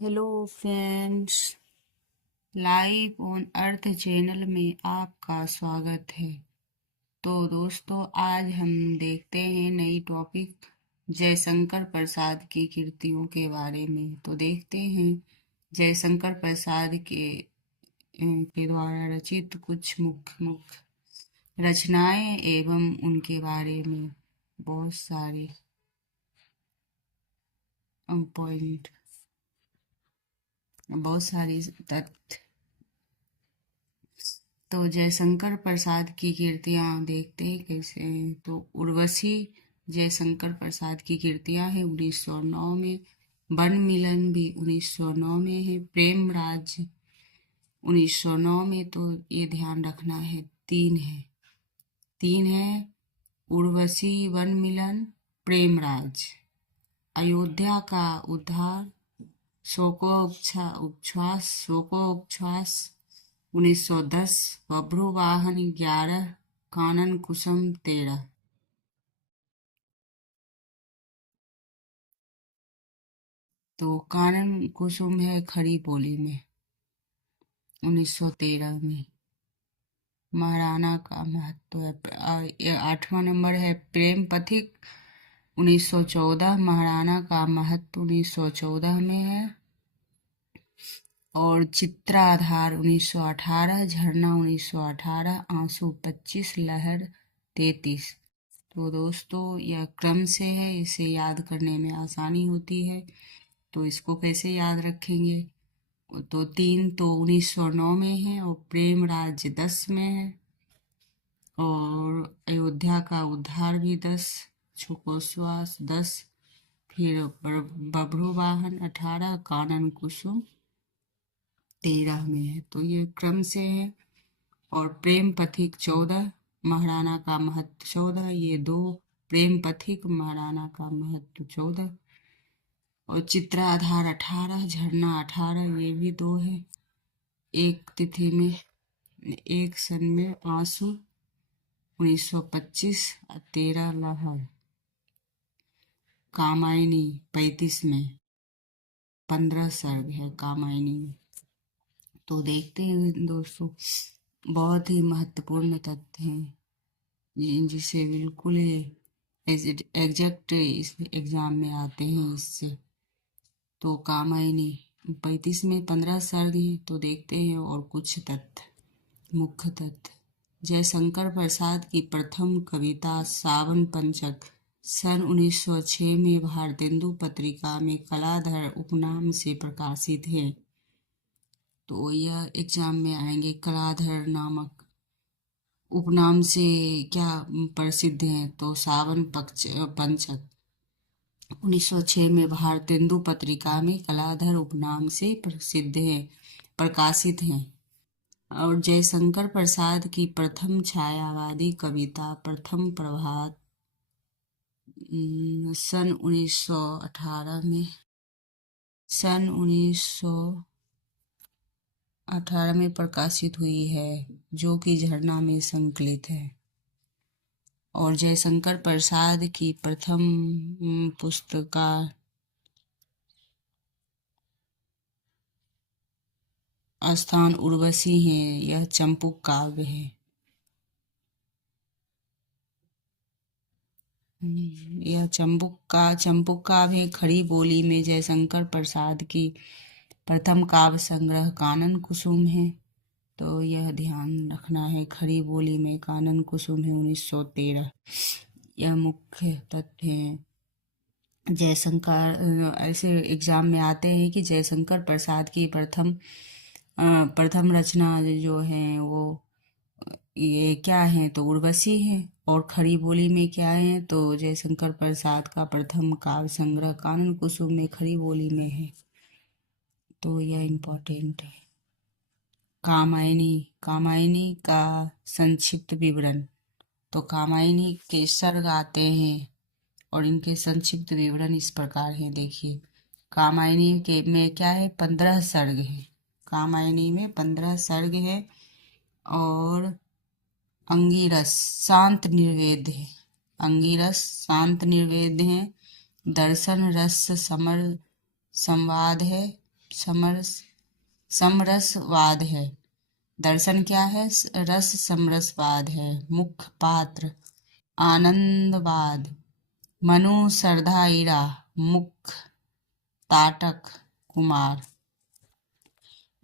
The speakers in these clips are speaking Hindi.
Hello friends, live on earth channel में आपका स्वागत है। तो दोस्तों, आज हम देखते हैं नई टॉपिक जयशंकर प्रसाद की कृतियों के बारे में। तो देखते हैं जयशंकर प्रसाद के द्वारा रचित कुछ मुख्य मुख्य रचनाएं एवं उनके बारे में बहुत सारे पॉइंट, बहुत सारी तथ्य। तो जयशंकर प्रसाद की कृतियां देखते हैं कैसे हैं। तो उर्वशी जयशंकर प्रसाद की कृतियां हैं 1909 में। वन मिलन भी 1909 में है। प्रेम राज 1909 में। तो ये ध्यान रखना है, तीन है उर्वशी, वन मिलन, प्रेम राज। अयोध्या का उद्धार, शोकोच्छ्वास 1910। बभ्रुवाहन 11। कानन कुसुम 13। तो कानन कुसुम है खड़ी बोली में 1913 में। महाराणा का महत्व है। ये 8वां नंबर है प्रेम पथिक 1914। महाराणा का महत्व 1914 में है। और चित्राधार 1918। झरना 1918। आंसू 25। लहर 33। तो दोस्तों, यह क्रम से है, इसे याद करने में आसानी होती है। तो इसको कैसे याद रखेंगे? तो 3 तो 1909 में है और प्रेम राज्य 10 में है। और अयोध्या का उद्धार भी 10। शोकोच्छ्वास 10। फिर बभ्रुवाहन 18। कानन कुसुम 13 में है। तो ये क्रम से है। और प्रेम पथिक 14। महाराणा का महत्व 14। ये 2 प्रेम पथिक, महाराणा का महत्व 14। और चित्राधार 18। झरना 18। ये भी 2 है। एक तिथि में, एक सन में। आंसू 1925। 13 लहर। कामायनी 35 में। 15 सर्ग है कामायनी में। तो देखते हैं दोस्तों, बहुत ही महत्वपूर्ण तथ्य हैं जिसे बिल्कुल एग्जैक्ट इस एग्जाम में आते हैं इससे। तो कामायनी 35 में 15 सर्ग हैं। तो देखते हैं और कुछ तथ्य, मुख्य तथ्य। जयशंकर प्रसाद की प्रथम कविता सावन पंचक सन 1906 में भारतेंदु पत्रिका में कलाधर उपनाम से प्रकाशित है। तो यह एग्जाम में आएंगे। कलाधर नामक उपनाम से क्या प्रसिद्ध है? तो सावन पंचक 1906 में भारतेंदु पत्रिका में कलाधर उपनाम से प्रसिद्ध है, प्रकाशित हैं। और जयशंकर प्रसाद की प्रथम छायावादी कविता प्रथम प्रभात सन 1918 में, सन 1918 में प्रकाशित हुई है, जो कि झरना में संकलित है। और जयशंकर प्रसाद की प्रथम पुस्तिका स्थान उर्वशी है। यह चंपुक काव्य है। यह चंपुक काव्य है। खड़ी बोली में जयशंकर प्रसाद की प्रथम काव्य संग्रह कानन कुसुम है। तो यह ध्यान रखना है, खड़ी बोली में कानन कुसुम है 1913। यह मुख्य तथ्य है। जयशंकर ऐसे एग्जाम में आते हैं कि जयशंकर प्रसाद की प्रथम रचना जो है वो ये क्या है? तो उर्वशी है। और खड़ी बोली में क्या है? तो जयशंकर प्रसाद का प्रथम काव्य संग्रह कानन कुसुम में खड़ी बोली में है। तो यह इम्पोर्टेंट है। कामायनी का संक्षिप्त विवरण। तो कामायनी के सर्ग आते हैं और इनके संक्षिप्त विवरण इस प्रकार है। देखिए, कामायनी के में क्या है? 15 सर्ग है। कामायनी में 15 सर्ग है। और अंगिरस शांत निर्वेद है। अंगिरस शांत निर्वेद है। दर्शन रस समर संवाद है। समरस समरसवाद है। दर्शन क्या है? रस समरसवाद है। मुख्य पात्र आनंदवाद। मनु श्रद्धा ईरा। मुख्य ताटक कुमार।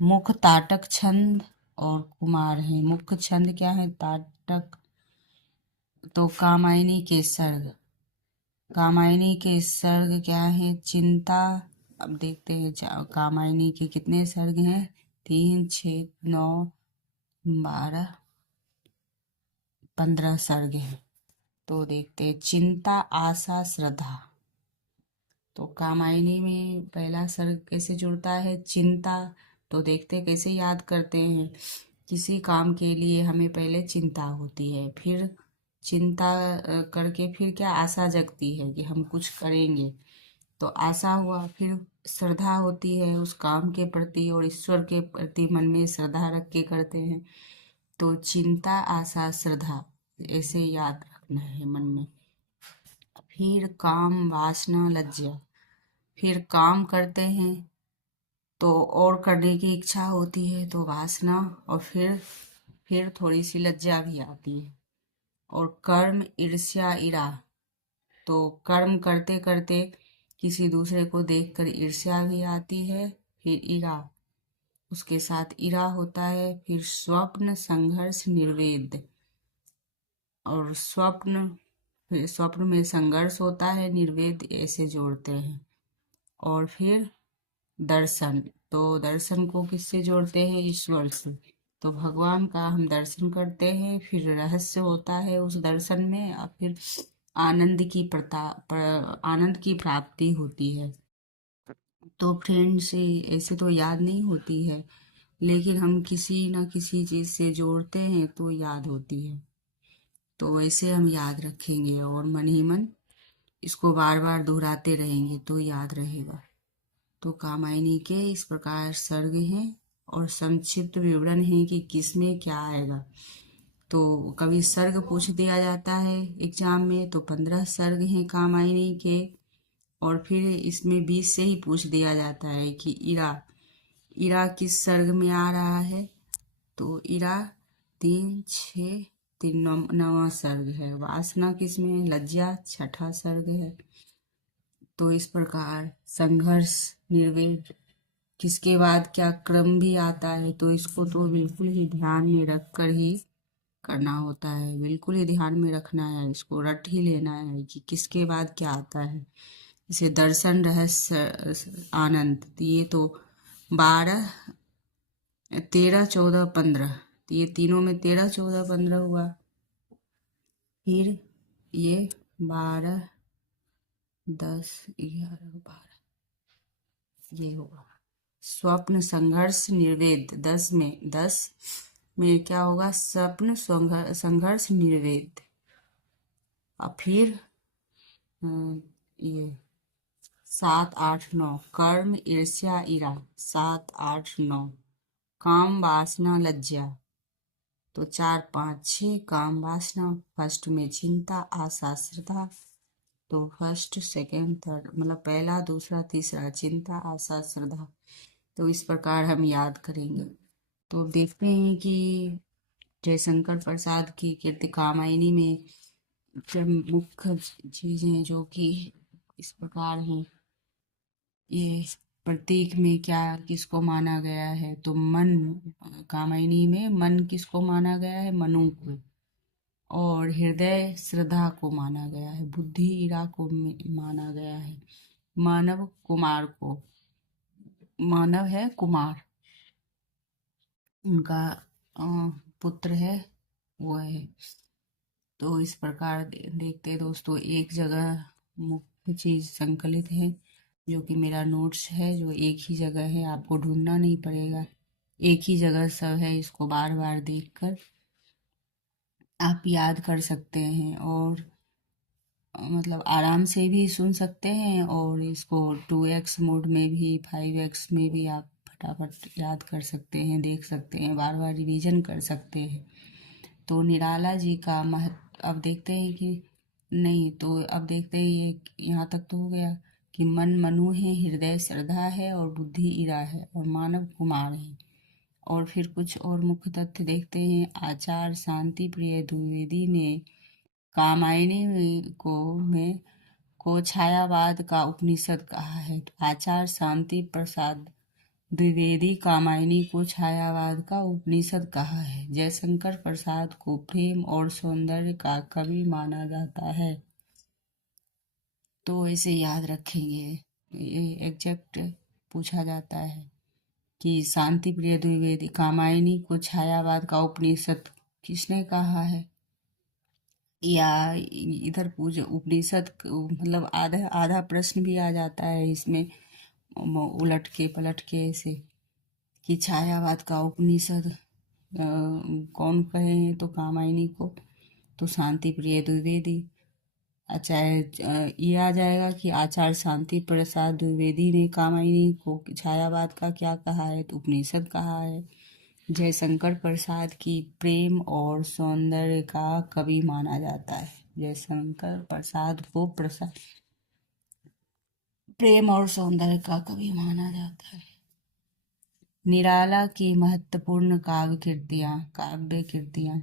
मुख्य ताटक छंद और कुमार है। मुख्य छंद क्या है? ताटक। तो कामायनी के सर्ग। कामायनी के सर्ग क्या है? चिंता। अब देखते हैं कामायनी के कितने सर्ग हैं। 3, 6, 9, 12, 15 सर्ग हैं। तो देखते हैं चिंता, आशा, श्रद्धा। तो कामायनी में पहला सर्ग कैसे जुड़ता है? चिंता। तो देखते हैं कैसे याद करते हैं। किसी काम के लिए हमें पहले चिंता होती है, फिर चिंता करके फिर क्या आशा जगती है कि हम कुछ करेंगे, तो आशा हुआ। फिर श्रद्धा होती है उस काम के प्रति और ईश्वर के प्रति मन में श्रद्धा रख के करते हैं। तो चिंता, आशा, श्रद्धा ऐसे याद रखना है मन में। फिर काम, वासना, लज्जा। फिर काम करते हैं तो और करने की इच्छा होती है तो वासना, और फिर थोड़ी सी लज्जा भी आती है। और कर्म, ईर्ष्या, ईरा। तो कर्म करते करते किसी दूसरे को देखकर ईर्ष्या भी आती है। फिर ईरा, उसके साथ ईरा होता है। फिर स्वप्न, संघर्ष, निर्वेद। और फिर स्वप्न में संघर्ष होता है, निर्वेद ऐसे जोड़ते हैं। और फिर दर्शन। तो दर्शन को किससे जोड़ते हैं? ईश्वर से। तो भगवान का हम दर्शन करते हैं, फिर रहस्य होता है उस दर्शन में, और फिर आनंद की प्राप्ति होती है। तो फ्रेंड्स, ऐसे तो याद नहीं होती है, लेकिन हम किसी न किसी चीज से जोड़ते हैं तो याद होती है। तो ऐसे हम याद रखेंगे और मन ही मन इसको बार बार दोहराते रहेंगे तो याद रहेगा। तो कामायनी के इस प्रकार सर्ग हैं और संक्षिप्त विवरण है कि किसमें क्या आएगा। तो कभी सर्ग पूछ दिया जाता है एग्जाम में, तो 15 सर्ग हैं कामायनी के। और फिर इसमें 20 से ही पूछ दिया जाता है कि इरा इरा किस सर्ग में आ रहा है। तो इरा 3, 6, 3 नवा सर्ग है। वासना किसमें है? लज्जा 6ठा सर्ग है। तो इस प्रकार संघर्ष, निर्वेद, किसके बाद क्या क्रम भी आता है, तो इसको तो बिल्कुल ही ध्यान में रख कर ही करना होता है। बिल्कुल ही ध्यान में रखना है, इसको रट ही लेना है कि किसके बाद क्या आता है। जैसे दर्शन, रहस्य, आनंद, ये तो 12, 13, 14, 15, ये तीनों में 13, 14, 15 हुआ। फिर ये 12, 10, 11, 12 ये होगा। स्वप्न, संघर्ष, निर्वेद 10 में क्या होगा? स्वप्न, संघर्ष, निर्वेद। और फिर ये 7, 8, 9 कर्म, ईर्ष्या, ईरा 7, 8, 9 काम, वासना, लज्जा। तो 4, 5, 6 काम, वासना। फर्स्ट में चिंता, आशा, श्रद्धा। तो फर्स्ट, सेकेंड, थर्ड, मतलब पहला, दूसरा, तीसरा चिंता, आशा, श्रद्धा। तो इस प्रकार हम याद करेंगे। तो देखते हैं कि जयशंकर प्रसाद की कीर्ति कामायनी में मुख्य चीजें जो कि इस प्रकार हैं। ये प्रतीक में क्या किसको माना गया है? तो मन, कामायनी में मन किसको माना गया है? मनु को। और हृदय, श्रद्धा को माना गया है। बुद्धि, ईरा को माना गया है। मानव, कुमार को। मानव है कुमार, उनका पुत्र है, वो है। तो इस प्रकार देखते दोस्तों, एक जगह मुख्य चीज संकलित है, जो कि मेरा नोट्स है, जो एक ही जगह है, आपको ढूंढना नहीं पड़ेगा, एक ही जगह सब है। इसको बार बार देखकर आप याद कर सकते हैं और मतलब आराम से भी सुन सकते हैं, और इसको 2x मोड में भी, 5x में भी आप फटाफट याद कर सकते हैं, देख सकते हैं, बार बार रिवीजन कर सकते हैं। तो निराला जी का महत्व अब देखते हैं कि नहीं, तो अब देखते हैं ये यहाँ तक तो हो गया कि मन मनु है, हृदय श्रद्धा है और बुद्धि ईरा है और मानव कुमार है। और फिर कुछ और मुख्य तथ्य देखते हैं। आचार्य शांति प्रिय द्विवेदी ने कामायनी को छायावाद का उपनिषद कहा है। तो आचार्य शांति प्रसाद द्विवेदी कामायनी को छायावाद का उपनिषद कहा है। जयशंकर प्रसाद को प्रेम और सौंदर्य का कवि माना जाता है। तो इसे याद रखेंगे, ये एग्जैक्ट पूछा जाता है कि शांति प्रिय द्विवेदी कामायनी को छायावाद का उपनिषद किसने कहा है, या इधर पूछ उपनिषद मतलब आधा आधा प्रश्न भी आ जाता है इसमें उलट के पलट के ऐसे कि छायावाद का उपनिषद कौन कहे, तो कामायनी को, तो शांति प्रिय द्विवेदी। ये आ जाएगा कि आचार्य शांति प्रसाद द्विवेदी ने कामायनी को छायावाद का क्या कहा है, तो उपनिषद कहा है। जयशंकर प्रसाद की प्रेम और सौंदर्य का कवि माना जाता है। जयशंकर प्रसाद को प्रेम और सौंदर्य का कवि माना जाता है। निराला की महत्वपूर्ण काव्य कृतियां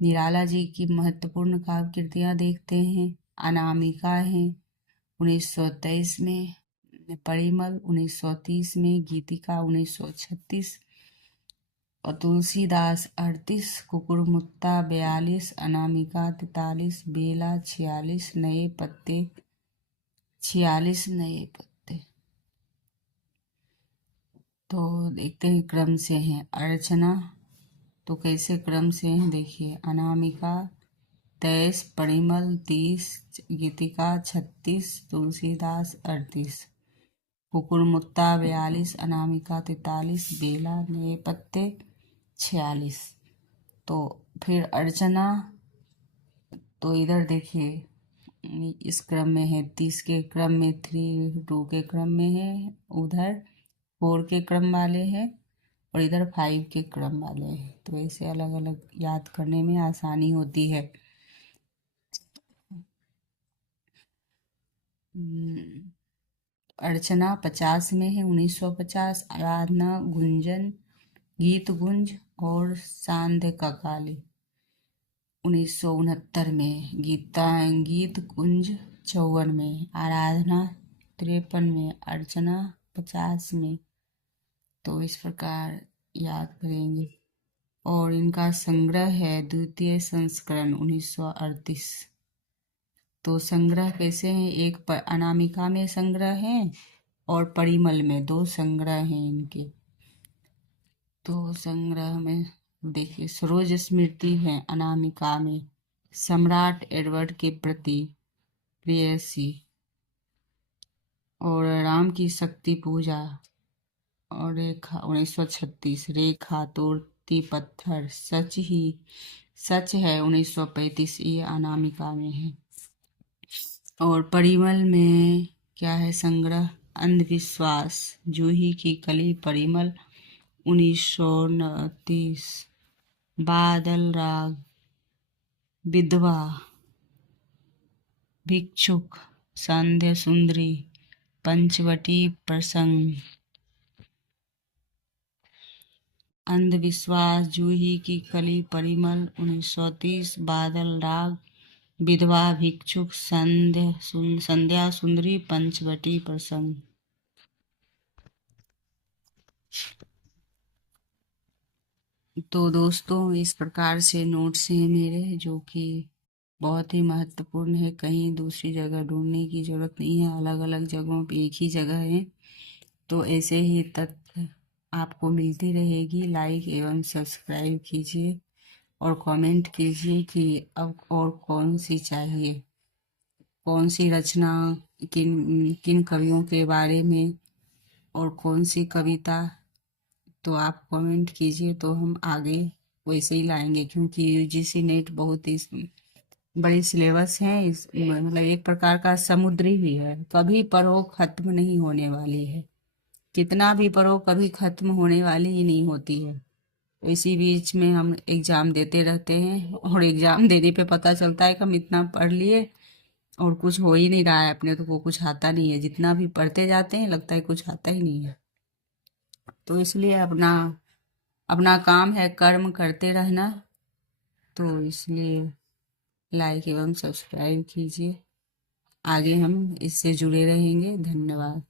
निराला जी की महत्वपूर्ण काव्य कृतियां देखते हैं। अनामिका है 1923 में, परिमल 1930 में, गीतिका 1936 और तुलसीदास 38, कुकुरमुत्ता 42, अनामिका 43, बेला 46, नए पत्ते 46 नए पत्ते। तो देखते हैं क्रम से हैं। अर्चना तो कैसे क्रम से हैं देखिए। अनामिका 23, परिमल 30, गीतिका 36, तुलसीदास 38, कुकुरमुत्ता 42, अनामिका 43, बेला नए पत्ते 46। तो फिर अर्चना तो इधर देखिए इस क्रम में है, 30 के क्रम में, 3 2 के क्रम में है, उधर 4 के क्रम वाले हैं और इधर 5 के क्रम वाले हैं। तो ऐसे अलग अलग याद करने में आसानी होती है। अर्चना 50 में है, 1950। आराधना गुंजन, गीत गुंज और सांध्य ककाली 1969 में। गीत कुंज 54 में, आराधना 53 में, अर्चना 50 में। तो इस प्रकार याद करेंगे। और इनका संग्रह है द्वितीय संस्करण 1938। तो संग्रह कैसे हैं, एक अनामिका में संग्रह है और परिमल में 2 संग्रह हैं इनके। तो संग्रह में देखिए सरोज स्मृति है अनामिका में, सम्राट एडवर्ड के प्रति प्रेयसी, और राम की शक्ति पूजा और रेखा 1936, रेखा तोड़ती पत्थर, सच है 1935, ये अनामिका में है। और परिमल में क्या है संग्रह, अंधविश्वास, जूही की कली, परिमल 1929, बादल राग, विधवा, भिक्षुक, संध्या सुंदरी, पंचवटी प्रसंग, अंधविश्वास, जूही की कली, परिमल 1930, बादल राग, विधवा, भिक्षुक, संध्या सुंदरी, पंचवटी प्रसंग। तो दोस्तों इस प्रकार से नोट्स हैं मेरे, जो कि बहुत ही महत्वपूर्ण है। कहीं दूसरी जगह ढूंढने की जरूरत नहीं है, अलग अलग जगहों पे एक ही जगह है। तो ऐसे ही तथ्य आपको मिलती रहेगी। लाइक एवं सब्सक्राइब कीजिए और कमेंट कीजिए कि अब और कौन सी चाहिए, कौन सी रचना, किन किन कवियों के बारे में और कौन सी कविता। तो आप कमेंट कीजिए तो हम आगे वैसे ही लाएंगे, क्योंकि यूजीसी नेट बहुत ही बड़ी सिलेबस है। इस मतलब एक प्रकार का समुद्री भी है, कभी पढ़ो खत्म नहीं होने वाली है। कितना भी पढ़ो कभी खत्म होने वाली ही नहीं होती है। तो इसी बीच में हम एग्ज़ाम देते रहते हैं और एग्ज़ाम देने पे पता चलता है कि हम इतना पढ़ लिए और कुछ हो ही नहीं रहा है अपने तो, को कुछ आता नहीं है, जितना भी पढ़ते जाते हैं लगता है कुछ आता ही नहीं है। तो इसलिए अपना अपना काम है कर्म करते रहना, तो इसलिए लाइक एवं सब्सक्राइब कीजिए। आगे हम इससे जुड़े रहेंगे। धन्यवाद।